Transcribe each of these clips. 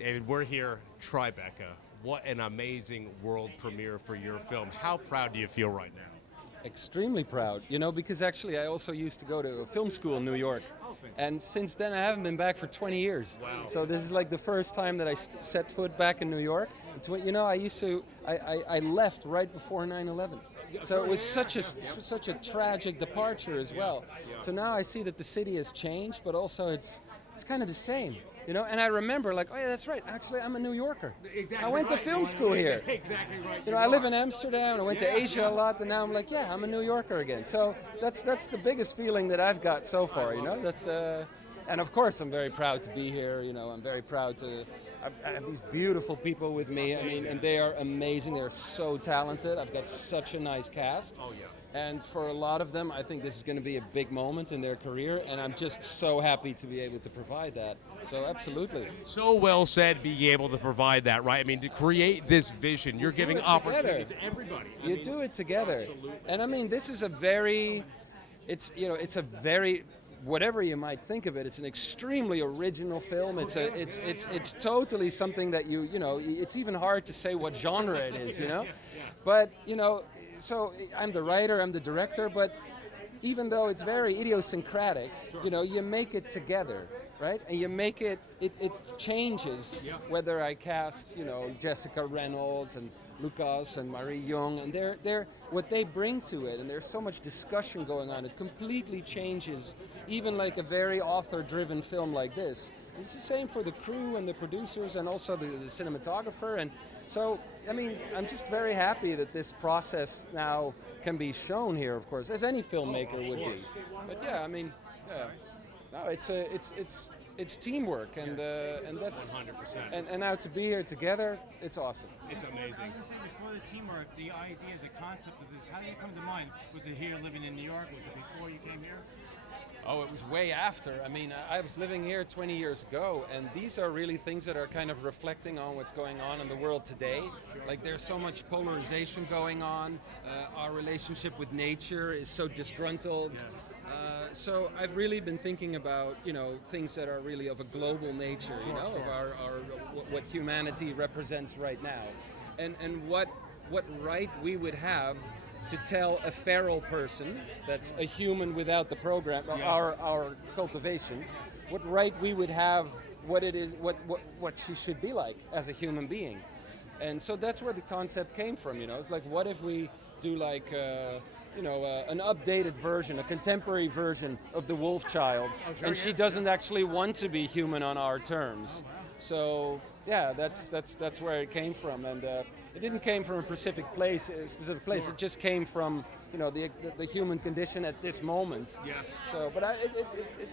David, we're here, Tribeca. What an amazing world premiere for your film. How proud do you feel right now? Extremely proud, because actually I also used to go to a film school in New York, and since then I haven't been back for 20 years. Wow. So this is like the first time that I set foot back in New York. I left right before 9/11. So it was such a tragic departure as well. So now I see that the city has changed, but also it's kind of the same. And I remember oh yeah, that's right. Actually, I'm a New Yorker. Exactly I went to film school here. Exactly right. I live in Amsterdam. I went to Asia a lot, and now I'm like, yeah, I'm a New Yorker again. So that's the biggest feeling that I've got so far. That's and of course I'm very proud to be here. I'm very proud to. I have these beautiful people with me. I mean, and they are amazing. They're so talented. I've got such a nice cast. Oh yeah. And for a lot of them, I think this is going to be a big moment in their career, and I'm just so happy to be able to provide that. So absolutely. So well said, being able to provide that, right? I mean, to create this vision, you're giving opportunity to everybody. You do it together. Absolutely. And I mean, this is it's a very, whatever you might think of it, it's an extremely original film. It's totally something that it's even hard to say what genre it is, But, so I'm the writer, I'm the director, but even though it's very idiosyncratic, you make it together, right? And you make it changes whether I cast, Jessica Reynolds and Lucas and Marie Young, and they're what they bring to it, and there's so much discussion going on. It completely changes even like a very author-driven film like this. And it's the same for the crew and the producers and also the cinematographer. And so, I mean, I'm just very happy that this process now can be shown here, of course, as any filmmaker would be. But yeah, I mean, no, it's teamwork, and that's 100%. and now to be here together, it's awesome. It's amazing. I was going to say, before the teamwork, the idea, the concept of this, how did it come to mind? Was it here living in New York? Was it before you came here? Oh, it was way after. I mean, I was living here 20 years ago, and these are really things that are kind of reflecting on what's going on in the world today. Like, there's so much polarization going on. Our relationship with nature is so disgruntled. So I've really been thinking about, things that are really of a global nature, of our what humanity represents right now, and what right we would have to tell a feral person, that's a human without the program, our cultivation, what right we would have, what it is, what she should be like as a human being. And so that's where the concept came from, It's like, what if we do like, an updated version, a contemporary version of the wolf child, and she doesn't actually want to be human on our terms. So yeah, that's where it came from, and it didn't came from a specific place. It just came from the human condition at this moment. Yes. So, but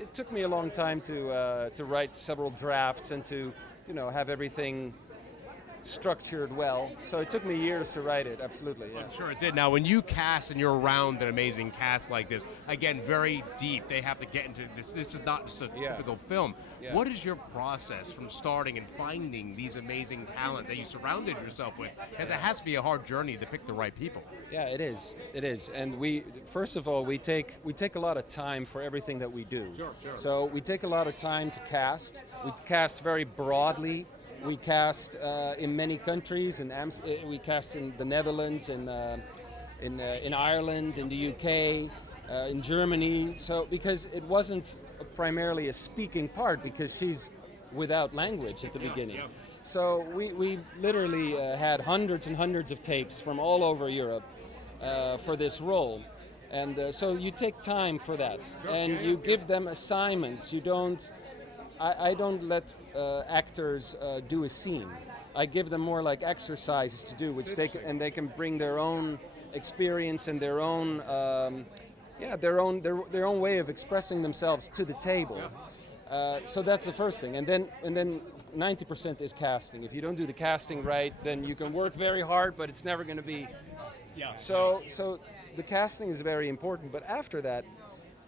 it took me a long time to write several drafts and to have everything structured well. So it took me years to write it, absolutely. Yeah. I'm sure it did. Now, when you cast and you're around an amazing cast like this, again, very deep, they have to get into this. This is not just a typical film. Yeah. What is your process from starting and finding these amazing talent that you surrounded yourself with? And that has to be a hard journey to pick the right people. Yeah, it is. It is. And first of all, we take a lot of time for everything that we do. Sure. So we take a lot of time to cast. We cast very broadly. We cast in many countries, we cast in the Netherlands, in Ireland, in the UK, in Germany. So because it wasn't primarily a speaking part, because she's without language at the beginning. Yeah. So we literally had hundreds and hundreds of tapes from all over Europe for this role. And so you take time for that, and you give them assignments. I don't let actors do a scene. I give them more like exercises to do, which they can bring their own experience and their own their own way of expressing themselves to the table. So that's the first thing, and then 90% is casting. If you don't do the casting right, then you can work very hard, but it's never going to be. Yeah. So the casting is very important, but after that,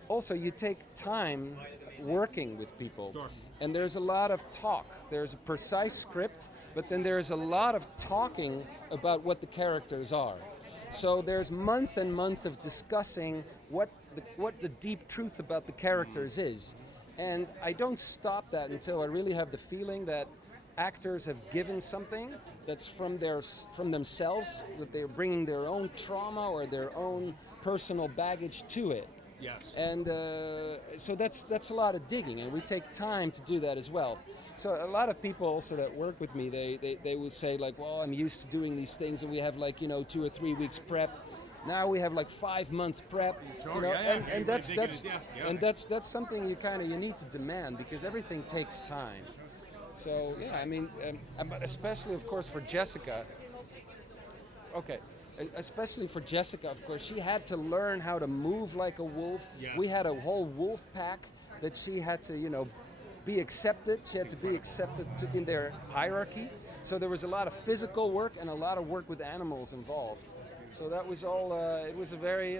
also you take time working with people. Sure. And there's a lot of talk. There's a precise script, but then there's a lot of talking about what the characters are. So there's month and month of discussing what the deep truth about the characters is. And I don't stop that until I really have the feeling that actors have given something that's from themselves, that they're bringing their own trauma or their own personal baggage to it. Yes. And so that's a lot of digging, and we take time to do that as well. So a lot of people also that work with me, they will say like, well, I'm used to doing these things, and we have like 2 or 3 weeks prep. Now we have like 5-month prep, Sure, and that's yeah. and that's something you need to demand, because everything takes time. So yeah, I mean, especially of course for Jessica. Okay. Especially for Jessica, of course, she had to learn how to move like a wolf. Yes. We had a whole wolf pack that she had to, be accepted. She had to be accepted in their hierarchy. So there was a lot of physical work and a lot of work with animals involved. So that was all. It was a very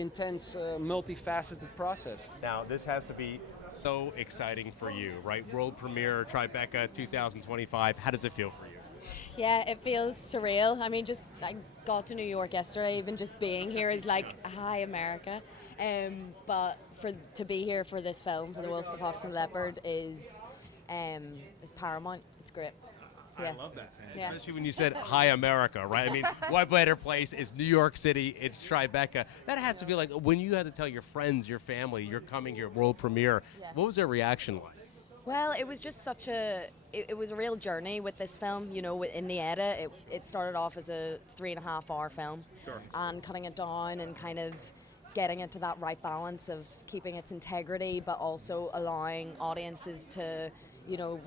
intense, multifaceted process. Now, this has to be so exciting for you, right? World premiere, Tribeca 2025. How does it feel for you? Yeah, it feels surreal. I mean, I got to New York yesterday. Even just being here is like, hi, America. But to be here for this film, for The Wolf, the Fox and the Leopard, is paramount. It's great. Yeah. I love that, man. Yeah. Especially when you said, hi, America, right? I mean, what better place? It's New York City. It's Tribeca. That has to feel like when you had to tell your friends, your family, you're coming here, world premiere. Yeah. What was their reaction like? Well, it was just it was a real journey with this film. In the edit, it started off as a 3.5-hour film. Sure. And cutting it down and kind of getting it to that right balance of keeping its integrity, but also allowing audiences to,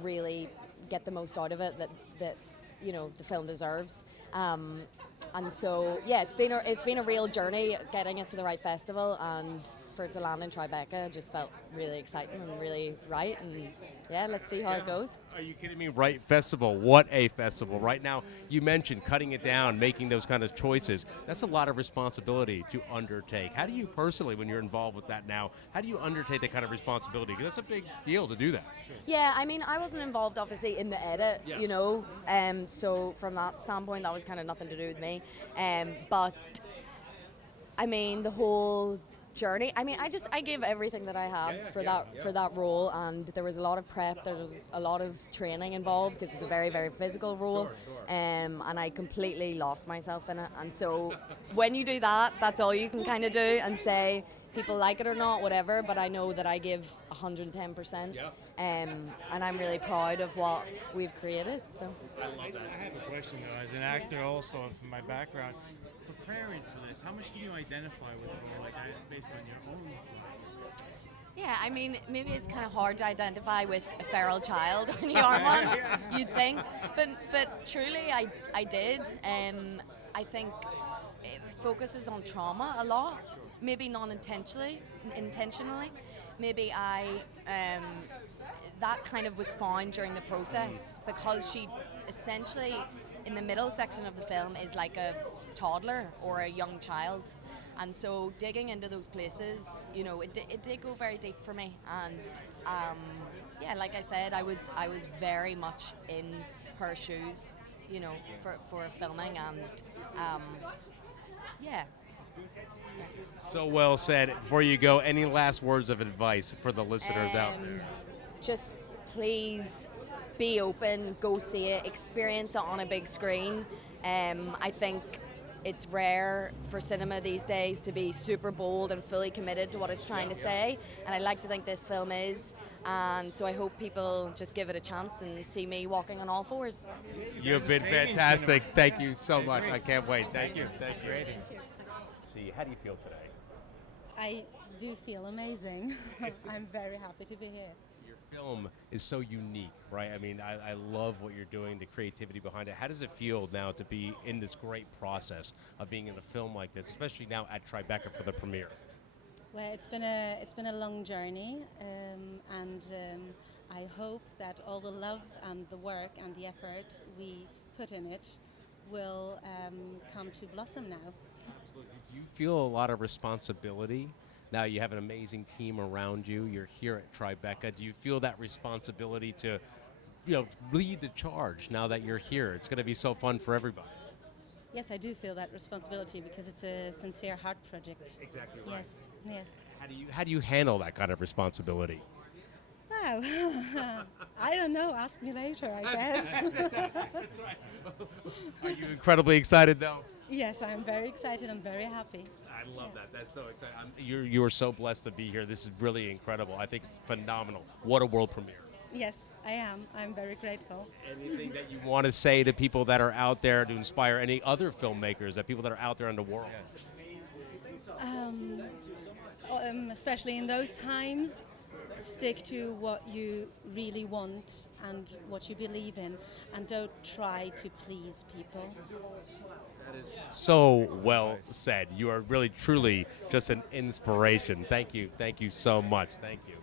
really get the most out of it that the film deserves. And so, yeah, it's been a real journey getting it to the right festival, and for it to land in Tribeca just felt really exciting and really right. And yeah, let's see how it goes. Are you kidding me? Right festival. What a festival. Right now, you mentioned cutting it down, making those kind of choices. That's a lot of responsibility to undertake. How do you personally, when you're involved with that now, how do you undertake that kind of responsibility? Because that's a big deal to do that. Yeah, I mean, I wasn't involved obviously in the edit, Yes. so from that standpoint, that was kind of nothing to do with me. But I mean, the whole journey. I mean, I gave everything that I had for that role, and there was a lot of prep. There was a lot of training involved because it's a very, very physical role. Sure. And I completely lost myself in it. And so when you do that, that's all you can kind of do and say people like it or not, whatever. But I know that I give 110%. Yeah. And I'm really proud of what we've created. So. I love that. I have a question though, as an actor also from my background, preparing for this, how much can you identify with the role, like based on your own life? Yeah, I mean, maybe it's kind of hard to identify with a feral child when you are one, you'd think. But truly, I did. I think it focuses on trauma a lot, maybe non-intentionally. Maybe that kind of was found during the process, because she essentially, in the middle section of the film, is like a toddler or a young child. And so digging into those places, it did go very deep for me. And yeah, like I said, I was very much in her shoes, for filming, and yeah. So well said. Before you go, any last words of advice for the listeners out there? Just please be open, go see it, experience it on a big screen. I think it's rare for cinema these days to be super bold and fully committed to what it's trying to say, and I like to think this film is, and so I hope people just give it a chance and see me walking on all fours. You've been fantastic. Thank you so much. I can't wait. Thank you. Thank you. See, how do you feel today? I do feel amazing. I'm very happy to be here. Your film is so unique, right? I mean, I love what you're doing, the creativity behind it. How does it feel now to be in this great process of being in a film like this, especially now at Tribeca for the premiere? Well, it's been a long journey, and I hope that all the love and the work and the effort we put in it will come to blossom now. Absolutely. Do you feel a lot of responsibility? Now you have an amazing team around you. You're here at Tribeca. Do you feel that responsibility to, lead the charge now that you're here? It's going to be so fun for everybody. Yes, I do feel that responsibility because it's a sincere heart project. Exactly right. Yes. How do you handle that kind of responsibility? Well, Wow. I don't know. Ask me later, I guess. Are you incredibly excited though? Yes, I'm very excited and very happy. I love that. That's so exciting. You are so blessed to be here. This is really incredible. I think it's phenomenal. What a world premiere. Yes, I am. I'm very grateful. Anything that you want to say to people that are out there to inspire any other filmmakers, that people that are out there in the world? Especially in those times, stick to what you really want and what you believe in, and don't try to please people. So well said. You are really, truly just an inspiration. Thank you. Thank you so much. Thank you.